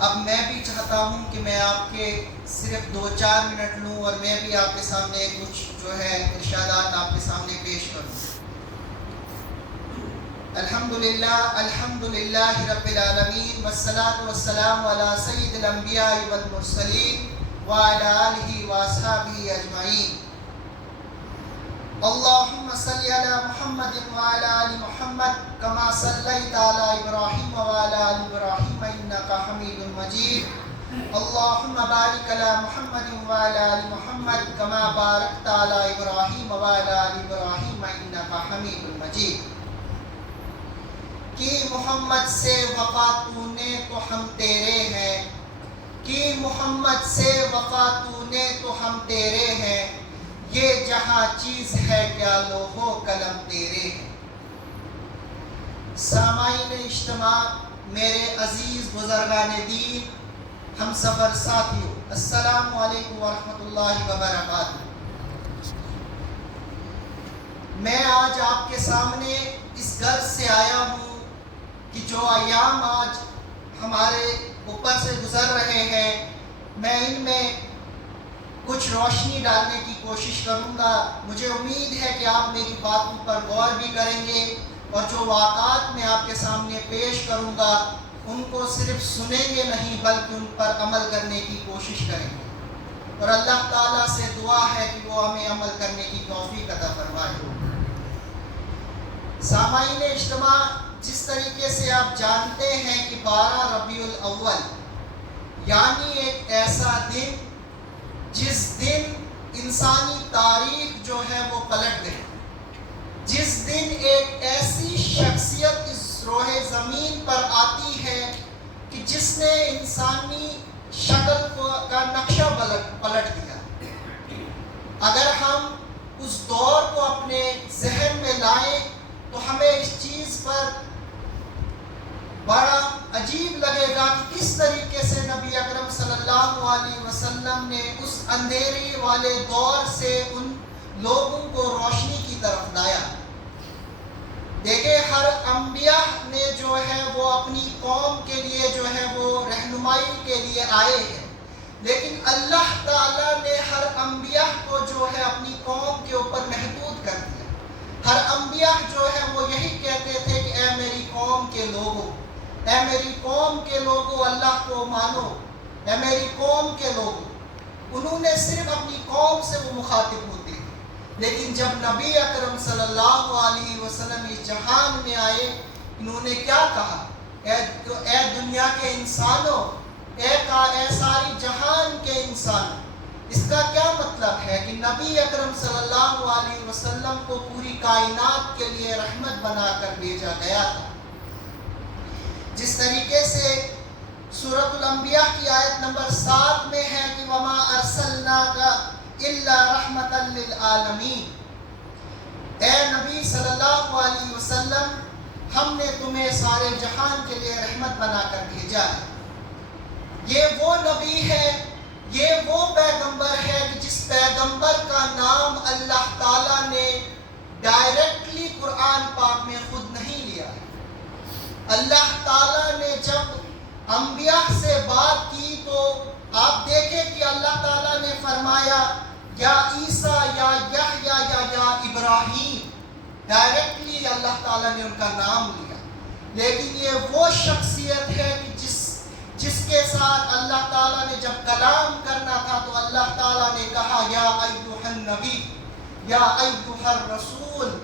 اب میں بھی چاہتا ہوں کہ میں آپ کے صرف 2-4 منٹ لوں اور میں بھی آپ کے سامنے کچھ جو ہے ارشادات آپ کے سامنے پیش کروں۔ الحمدللہ رب العالمین والصلاة والسلام علی سید الانبیاء والمرسلین وعلی آلہ واصحابہ اجمعین۔ اللہم صلی علی محمد وعلی آل محمد کما صلیت علی ابراہیم وعلی آل ابراہیم انکا حمید مجید۔ اللہم بارک علی محمد وعلی آل محمد کما بارکت علی ابراہیم وعلی آل ابراہیم انکا حمید مجید۔ کہ محمد سے وفا تو نے تو ہم تیرے ہیں، کہ محمد سے وفا تو نے تو ہم تیرے ہیں، یہ جہاں چیز ہے کیا لوح و قلم تیرے ہیں۔ سامعین اجتماع، میرے عزیز بزرگان دین، ہم سفر ساتھیوں، السلام علیکم ورحمۃ اللہ وبرکاتہ۔ میں آج آپ کے سامنے اس غرض سے آیا ہوں کہ جو ایام آج ہمارے اوپر سے گزر رہے ہیں، میں ان میں کچھ روشنی ڈالنے کی کوشش کروں گا۔ مجھے امید ہے کہ آپ میری باتوں پر غور بھی کریں گے اور جو واقعات میں آپ کے سامنے پیش کروں گا ان کو صرف سنیں گے نہیں بلکہ ان پر عمل کرنے کی کوشش کریں گے، اور اللہ تعالیٰ سے دعا ہے کہ وہ ہمیں عمل کرنے کی توفیق عطا فرمائے۔ سامعین اجتماع، جس طریقے سے آپ جانتے ہیں کہ 12 ربیع الاول یعنی ایک ایسا دن جس دن انسانی تاریخ جو ہے وہ پلٹ گئی، جس دن ایک ایسی شخصیت اس روح زمین پر آتی ہے کہ جس نے انسانی شکل کا نقشہ پلٹ دیا۔ اگر ہم اس دور کو اپنے ذہن میں لائیں تو ہمیں اس چیز پر بڑا عجیب لگے گا کہ کس طریقے سے نبی اکرم صلی اللہ علیہ وسلم نے اس اندھیرے والے دور سے ان لوگوں کو روشنی کی طرف لایا۔ دیکھیں، ہر انبیاء نے جو ہے وہ اپنی قوم کے لیے جو ہے وہ رہنمائی کے لیے آئے ہیں، لیکن اللہ تعالیٰ نے ہر انبیاء کو جو ہے اپنی قوم کے اوپر محدود کر دیا۔ ہر انبیاء جو ہے وہ یہی کہتے تھے کہ اے میری قوم کے لوگوں، اے میری قوم کے لوگوں، اللہ کو مانو، اے میری قوم کے لوگوں۔ انہوں نے صرف اپنی قوم سے وہ مخاطب ہوتے ہیں، لیکن جب نبی اکرم صلی اللہ علیہ وسلم اس جہان میں آئے، انہوں نے کیا کہا؟ اے دنیا کے انسانوں، اے ساری جہان کے انسانوں۔ اس کا کیا مطلب ہے کہ نبی اکرم صلی اللہ علیہ وسلم کو پوری کائنات کے لیے رحمت بنا کر بھیجا گیا تھا۔ جس طریقے سے سورۃ الانبیاء کی آیت نمبر 7 میں ہے کہ وَمَا أَرْسَلْنَاكَ إِلَّا رَحْمَةً لِلْعَالَمِينَ، اے نبی صلی اللہ علیہ وسلم، ہم نے تمہیں سارے جہان کے لیے رحمت بنا کر بھیجا ہے۔ یہ وہ نبی ہے، یہ وہ پیغمبر ہے کہ جس پیغمبر کا نام اللہ تعالیٰ نے ڈائریکٹلی قرآن پاک میں خود نہیں لیا ہے۔ اللہ تعالیٰ نے جب انبیاء سے بات کی تو آپ دیکھیں کہ اللہ تعالیٰ نے فرمایا یا عیسیٰ یا یحییٰ یا ابراہیم، ڈائریکٹلی اللہ تعالیٰ نے ان کا نام لیا۔ لیکن یہ وہ شخصیت ہے کہ جس کے ساتھ اللہ تعالیٰ نے جب کلام کرنا تھا تو اللہ تعالیٰ نے کہا یا ایھا النبی، یا ایھا الرسول،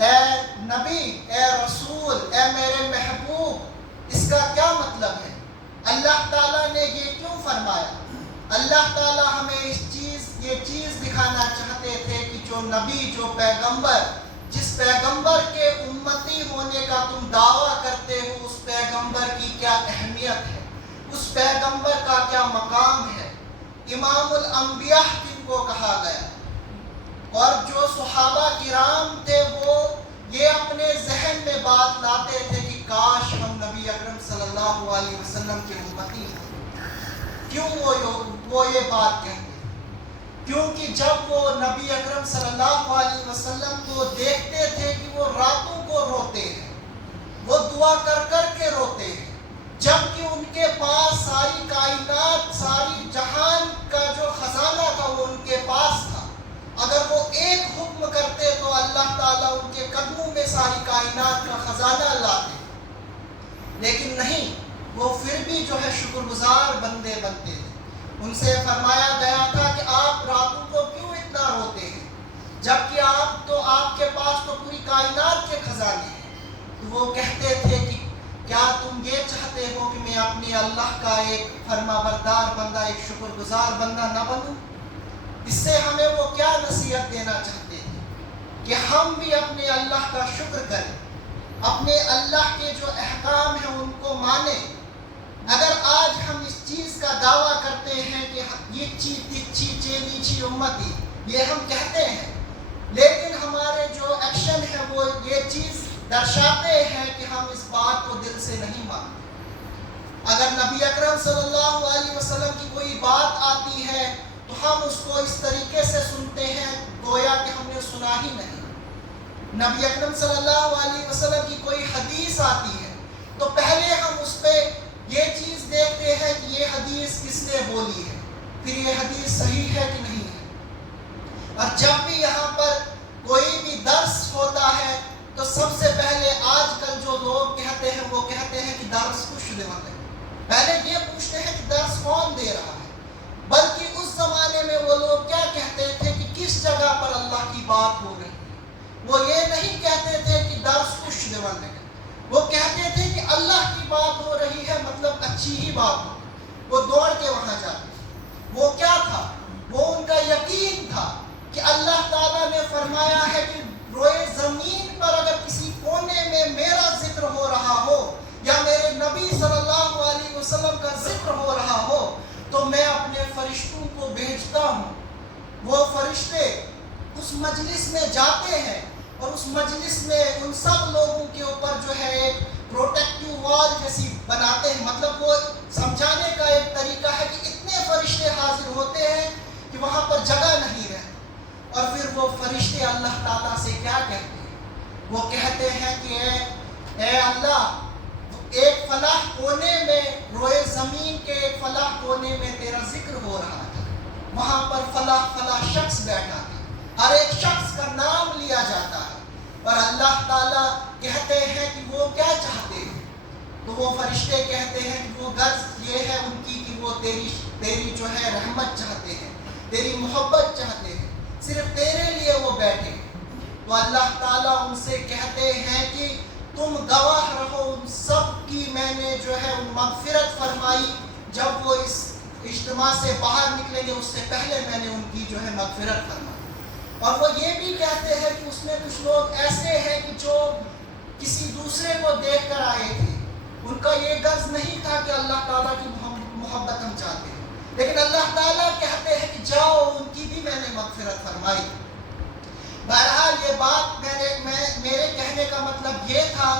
اے نبی، اے رسول، اے میرے محبوب۔ اس کا کیا مطلب ہے؟ اللہ تعالیٰ نے یہ کیوں فرمایا؟ اللہ تعالیٰ ہمیں یہ چیز دکھانا چاہتے تھے کہ جو نبی، جو پیغمبر، جس پیغمبر کے امتی ہونے کا تم دعویٰ کرتے ہو، اس پیغمبر کی کیا اہمیت ہے، اس پیغمبر کا کیا مقام ہے۔ امام الانبیاء جن کو کہا گیا، اور جو صحابہ کرام تھے وہ یہ اپنے ذہن میں بات لاتے تھے کہ کاش ہم نبی اکرم صلی اللہ علیہ وسلم کے امتی ہوں۔ کیوں وہ یہ بات کہتے ہیں؟ کیونکہ جب وہ نبی اکرم صلی اللہ علیہ وسلم کو دیکھتے تھے کہ وہ راتوں کو روتے ہیں، وہ دعا کر کر کے روتے ہیں، جبکہ ان کے پاس ساری کائنات، ساری جہان کا جو خزانہ تھا وہ ان کے پاس تھا۔ اگر وہ ایک حکم کرتے تو اللہ تعالیٰ ان کے قدموں میں ساری کائنات کا خزانہ لاتے، لیکن نہیں، وہ پھر بھی جو ہے شکر گزار بندے بنتے تھے۔ ان سے فرمایا گیا تھا کہ آپ راتوں کو کیوں اتنا روتے ہیں، جبکہ آپ کے پاس تو پوری کائنات کے خزانے ہیں۔ تو وہ کہتے تھے کہ کیا تم یہ چاہتے ہو کہ میں اپنے اللہ کا ایک فرما بردار بندہ، ایک شکر گزار بندہ نہ بنوں؟ اس سے ہمیں وہ کیا نصیحت دینا چاہتے ہیں کہ ہم بھی اپنے اللہ کا شکر کریں، اپنے اللہ کے جو احکام ہیں ان کو مانیں۔ اگر آج ہم اس چیز کا دعویٰ کرتے ہیں کہ یہ چیز امتی، یہ ہم کہتے ہیں، لیکن ہمارے جو ایکشن ہے وہ یہ چیز درشاتے ہیں کہ ہم اس بات کو دل سے نہیں مانتے۔ اگر نبی اکرم صلی اللہ علیہ وسلم کی کوئی بات آتی ہے تو ہم اس کو اس طریقے سے سنتے ہیں گویا کہ ہم نے سنا ہی نہیں۔ نبی اکرم صلی اللہ علیہ وسلم کی کوئی حدیث آتی ہے تو پہلے ہم اس پہ یہ چیز دیکھتے ہیں کہ یہ حدیث کس نے بولی ہے، پھر یہ حدیث صحیح ہے کہ نہیں ہے۔ اور جب بھی یہاں پر کوئی بھی درس ہوتا ہے تو سب سے پہلے آج کل جو لوگ کہتے ہیں وہ کہتے ہیں کہ درس کچھ دیوان ہے، پہلے یہ پوچھتے ہیں کہ درس کون دے رہا ہے۔ بلکہ اس زمانے میں وہ لوگ کیا کہتے تھے کہ کس جگہ پر اللہ کی بات ہو رہی ہے، وہ یہ نہیں کہتے تھے کہ درس کچھ دیوان ہے، وہ کہتے تھے کہ اللہ کی بات ہو رہی ہے، مطلب اچھی ہی بات ہو، وہ دوڑ کے وہاں جاتے۔ وہ کیا تھا؟ وہ ان کا یقین تھا کہ اللہ تعالیٰ نے فرمایا ہے کہ روئے زمین پر اگر کسی کونے میں میرا ذکر ہو رہا ہو یا میرے نبی صلی اللہ علیہ وسلم کا ذکر ہو رہا ہو تو میں اپنے فرشتوں کو بھیجتا ہوں۔ وہ فرشتے اس مجلس میں جاتے ہیں اور اس مجلس میں ان سب لوگوں کے اوپر جو ہے ایک پروٹیکٹیو وال جیسی بناتے ہیں، مطلب وہ سمجھانے کا ایک طریقہ ہے کہ اتنے فرشتے حاضر ہوتے ہیں کہ وہاں پر جگہ نہیں رہتی۔ اور پھر وہ فرشتے اللہ تعالیٰ سے کیا کہتے ہیں؟ وہ کہتے ہیں کہ اے اللہ، ایک فلاں کونے میں، روئے زمین کے ایک فلاں کونے میں تیرا ذکر ہو رہا تھا، وہاں پر فلاں شخص بیٹھا تھا، ہر ایک شخص کا نام لیا جاتا ہے، اور اللہ تعالیٰ کہتے ہیں کہ وہ کیا چاہتے ہیں؟ تو وہ فرشتے کہتے ہیں کہ وہ غرض یہ ہے ان کی کہ وہ تیری جو ہے رحمت چاہتے ہیں، تیری محبت چاہتے ہیں، صرف تیرے لیے وہ بیٹھے۔ تو اللہ تعالیٰ ان سے کہتے ہیں کہ تم گواہ رہو ان سب کی، میں نے جو ہے ان مغفرت فرمائی، جب وہ اس اجتماع سے باہر نکلیں گے اس سے پہلے میں نے ان کی جو ہے مغفرت فرمائی۔ اور وہ یہ بھی کہتے ہیں کہ اس میں کچھ لوگ ایسے ہیں کہ جو کسی دوسرے کو دیکھ کر آئے تھے، ان کا یہ غرض نہیں تھا کہ اللہ تعالیٰ کی محبت ہم چاہتے ہیں، لیکن اللہ تعالیٰ کہتے ہیں کہ جاؤ ان کی بھی میں نے مغفرت فرمائی۔ بہرحال یہ بات میرے کہنے کا مطلب یہ تھا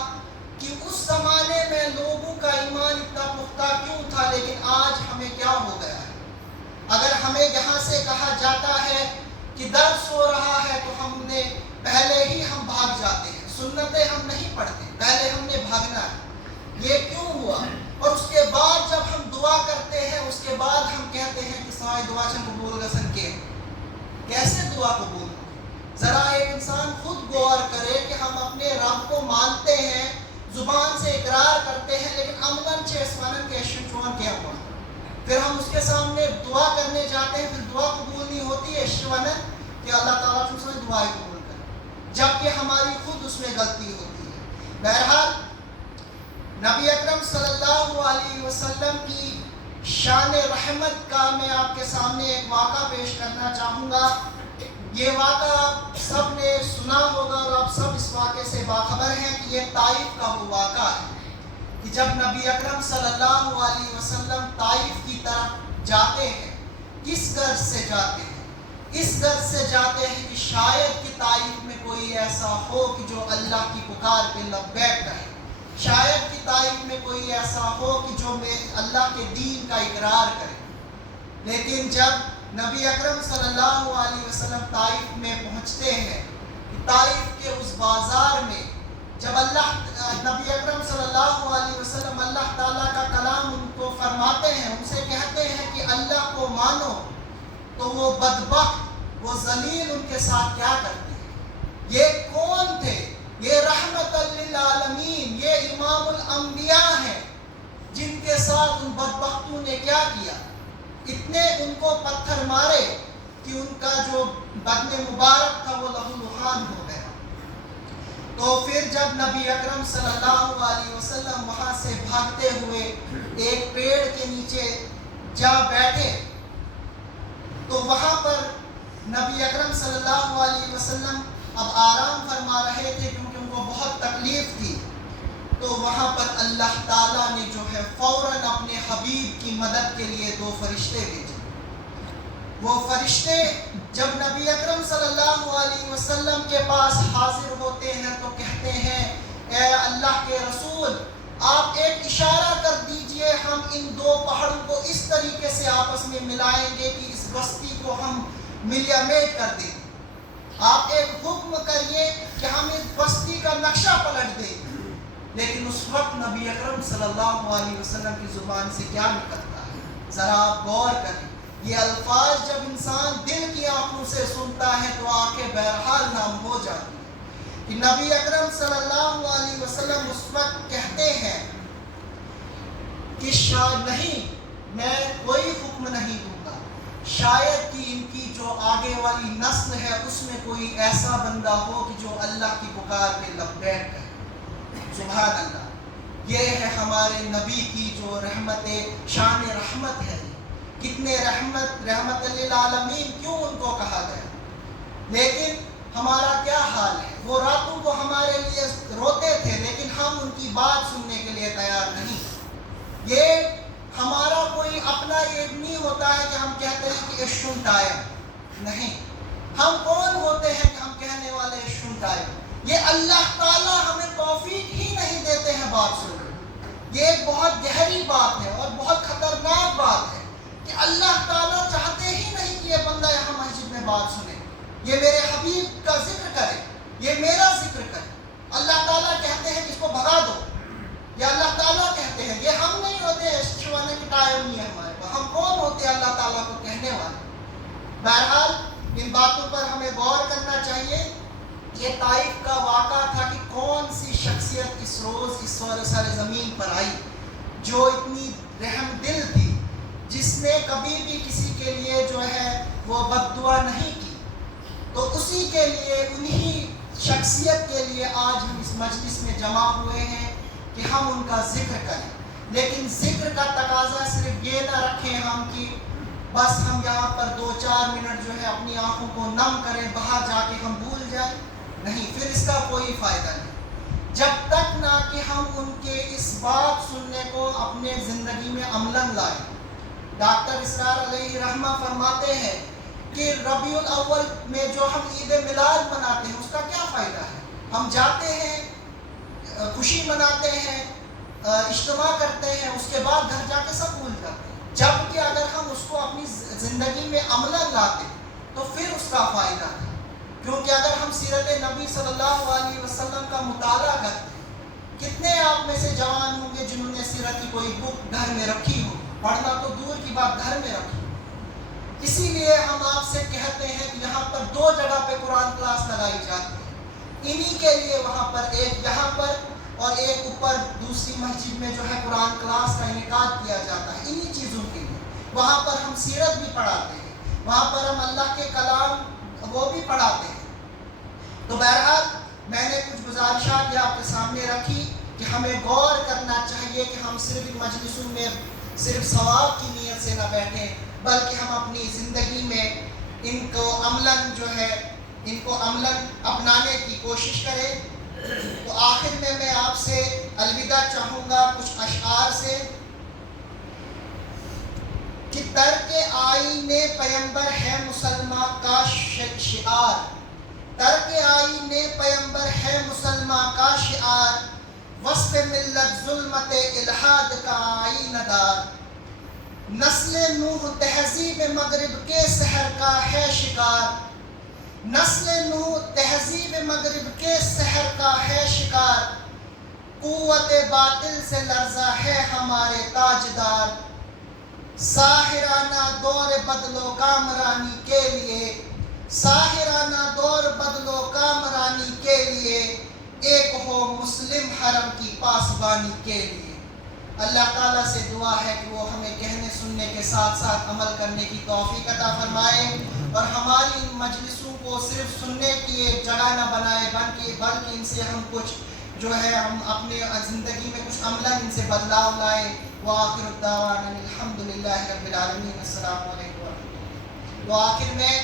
کہ اس زمانے میں لوگوں کا ایمان اتنا پختہ کیوں تھا، لیکن آج ہمیں کیا ہو گیا ہے؟ اگر ہمیں یہاں سے کہا جاتا ہے کہ درس ہو رہا ہے تو پہلے ہی ہم بھاگ جاتے ہیں، سنتیں ہم نہیں پڑھتے، پہلے ہم نے بھاگنا ہے۔ یہ کیوں ہوا؟ اور اس کے بعد جب ہم دعا کرتے ہیں اس کے بعد ہم کہتے ہیں کہ سوائے دعا سے قبول گسن کے کیسے دعا قبول ہو؟ ذرا ایک انسان خود غور کرے کہ ہم اپنے رب کو مانتے ہیں، زبان سے اقرار کرتے ہیں، لیکن عملاً چیسوانن کے اشتوان کیا ہوا، پھر ہم اس کے سامنے دعا کرنے جاتے ہیں، پھر دعا قبول نہیں ہوتی ہے اشتوانن کہ اللہ تعالیٰ تم سے دعائیں قبول کرے، جبکہ ہماری خود اس میں غلطی ہوتی ہے۔ بہرحال نبی اکرم صلی اللہ علیہ وسلم کی شان رحمت کا میں آپ کے سامنے ایک واقعہ پیش کرنا چاہوں گا۔ یہ واقعہ آپ سب نے سنا ہوگا اور آپ سب اس واقعے سے باخبر ہیں کہ یہ طائف کا وہ واقعہ ہے کہ جب نبی اکرم صلی اللہ علیہ وسلم طائف کی طرف جاتے ہیں، کس غرض سے جاتے ہیں؟ اس غرض سے جاتے ہیں کہ شاید کہ طائف میں کوئی ایسا ہو کہ جو اللہ کی پکار پہ لبیک کہے، شاید کہ طائف میں کوئی ایسا ہو کہ جو اللہ کے دین کا اقرار کرے۔ لیکن جب نبی اکرم صلی اللہ علیہ وسلم طائف میں پہنچتے ہیں، طائف کے اس بازار میں جب نبی اکرم صلی اللہ علیہ وسلم اللہ تعالیٰ کا کلام ان کو فرماتے ہیں، ان سے کہتے ہیں کہ اللہ کو مانو، تو وہ بدبخت، وہ ذلیل ان کے ساتھ کیا کرتے ہیں؟ یہ کون تھے؟ یہ رحمت للعالمین، یہ امام الانبیاء ہیں، جن کے ساتھ ان بدبختوں نے کیا کیا؟ اتنے ان کو پتھر مارے کہ ان کا جو بدن مبارک تھا وہ لہو لہان ہو گیا۔ تو پھر جب نبی اکرم صلی اللہ علیہ وسلم وہاں سے بھاگتے ہوئے ایک پیڑ کے نیچے جا بیٹھے، تو وہاں پر نبی اکرم صلی اللہ علیہ وسلم اب آرام فرما رہے تھے کیونکہ ان کو بہت تکلیف تھی۔ تو وہاں پر اللہ تعالیٰ نے جو ہے فوراً اپنے حبیب کی مدد کے لیے 2 فرشتے بھیجے۔ وہ فرشتے جب نبی اکرم صلی اللہ علیہ وسلم کے پاس حاضر ہوتے ہیں تو کہتے ہیں، اے اللہ کے رسول، آپ ایک اشارہ کر دیجئے، ہم ان 2 پہاڑوں کو اس طریقے سے آپس میں ملائیں گے کہ اس بستی کو ہم ملیامیٹ کر دیں۔ آپ ایک حکم کریے کہ ہم اس بستی کا نقشہ پلٹ دیں۔ لیکن اس وقت نبی اکرم صلی اللہ علیہ وسلم کی زبان سے کیا نکلتا ہے؟ ذرا آپ غور کریں۔ یہ الفاظ جب انسان دل کی آنکھوں سے سنتا ہے تو آنکھیں بہرحال نام ہو جاتی ہیں کہ نبی اکرم صلی اللہ علیہ وسلم اس وقت کہتے ہیں کہ شاید نہیں، میں کوئی حکم نہیں دوں گا، شاید کہ ان کی جو آگے والی نسل ہے اس میں کوئی ایسا بندہ ہو کہ جو اللہ کی پکار پہ لبیک کہے۔ سبحان اللہ، یہ ہے ہمارے نبی کی جو رحمت، شان رحمت ہے۔ کتنے رحمت للعالمین کیوں ان کو کہا گیا؟ لیکن ہمارا کیا حال ہے؟ وہ راتوں کو ہمارے لیے روتے تھے لیکن ہم ان کی بات سننے کے لیے تیار نہیں۔ یہ ہمارا کوئی اپنا ایک نہیں ہوتا ہے کہ ہم کہتے ہیں کہ اشن ٹائم نہیں۔ ہم کون ہوتے ہیں کہ ہم کہنے والے اشن ٹائم؟ یہ اللہ تعالیٰ ہمیں توفیق ہی نہیں دیتے ہیں بات سننے۔ یہ ایک بہت گہری بات ہے اور بہت خطرناک بات ہے کہ اللہ تعالیٰ چاہتے ہی نہیں کہ یہ بندہ یہاں مسجد میں بات سنے، یہ میرے حبیب کا ذکر کرے، یہ میرا ذکر کرے۔ اللہ تعالیٰ کہتے ہیں کہ اس کو بھگا دو، یا اللہ تعالیٰ کہتے ہیں، یہ ہم نہیں ہوتے، شوانے کی ٹائم نہیں ہے ہمارے پاس۔ ہم کون ہوتے ہیں اللہ تعالیٰ کو کہنے والے؟ بہرحال ان باتوں پر ہمیں غور کرنا چاہیے۔ یہ طائف کا واقعہ تھا کہ کون سی شخصیت اس روز اس سر زمین پر آئی جو اتنی رحم دل تھی، جس نے کبھی بھی کسی کے لیے جو ہے وہ بد دعا نہیں کی۔ تو اسی کے لیے، انہی شخصیت کے لیے آج ہم اس مجلس میں جمع ہوئے ہیں کہ ہم ان کا ذکر کریں۔ لیکن ذکر کا تقاضا صرف یہ نہ رکھیں ہم کہ بس ہم یہاں پر 2-4 منٹ جو ہے اپنی آنکھوں کو نم کریں، باہر جا کے ہم بھول جائیں، نہیں، پھر اس کا کوئی فائدہ نہیں۔ جب تک نہ کہ ہم ان کے اس بات سننے کو اپنے زندگی میں عملاً لائیں۔ ڈاکٹر اسرار علیہ رحمہ فرماتے ہیں کہ ربیع الاول میں جو ہم عید میلاد مناتے ہیں اس کا کیا فائدہ ہے؟ ہم جاتے ہیں، خوشی مناتے ہیں، اجتماع کرتے ہیں، اس کے بعد گھر جا کے سب بھول جاتے ہیں۔ جبکہ اگر ہم اس کو اپنی زندگی میں عملاً لاتے تو پھر اس کا فائدہ تھا۔ کیونکہ اگر ہم سیرت نبی صلی اللہ علیہ وسلم کا مطالعہ کرتے ہیں، کتنے آپ میں سے جوان ہوں گے جنہوں نے سیرت کی کوئی بک گھر میں رکھی ہو؟ پڑھنا تو دور کی بات، گھر میں رکھی۔ اسی لیے ہم آپ سے کہتے ہیں کہ یہاں پر 2 جگہ پہ قرآن کلاس لگائی جاتی ہے، انہی کے لیے وہاں پر، ایک یہاں پر اور ایک اوپر دوسری مسجد میں جو ہے قرآن کلاس کا انعقاد کیا جاتا ہے، انہی چیزوں کے لیے۔ وہاں پر ہم سیرت بھی پڑھاتے ہیں، وہاں پر ہم اللہ کے کلام وہ بھی پڑھاتے ہیں۔ تو بہرحال میں نے کچھ گزارشات یہ آپ کے سامنے رکھی کہ ہمیں غور کرنا چاہیے کہ ہم صرف ان مجلسوں میں صرف ثواب کی نیت سے نہ بیٹھیں، بلکہ ہم اپنی زندگی میں ان کو عملاً اپنانے کی کوشش کریں۔ تو آخر میں آپ سے الوداع چاہوں گا کچھ اشعار سے کہ ترک آئین پیمبر ہے مسلمہ کا شعار، ترک آئین پیمبر ہے مسلمہ کا شعار، وصف ملت ظلمت الحاد کا آئین دار، نسل نوح تہذیب مغرب کے سحر کا ہے شکار، نسل نوح تہذیب مغرب کے سحر کا ہے شکار، قوت باطل سے لرزا ہے ہمارے تاجدار، ساحرانہ دور بدلو کامرانی کے لیے، ساحرانہ دور بدلو کامرانی کے لیے، ایک ہو مسلم حرم کی پاسبانی کے لیے۔ اللہ تعالیٰ سے دعا ہے کہ وہ ہمیں کہنے سننے کے ساتھ ساتھ عمل کرنے کی توفیق عطا فرمائے، اور ہماری ان مجلسوں کو صرف سننے کی ایک جگہ نہ بنائے، بلکہ ان سے ہم کچھ جو ہے ہم اپنے زندگی میں کچھ عملاً ان سے بدلاؤ لائیں۔ وآخر الدعوانا الحمدللہ رب العالمین۔ السلام علیکم ورحمۃ اللہ۔ تو آخر میں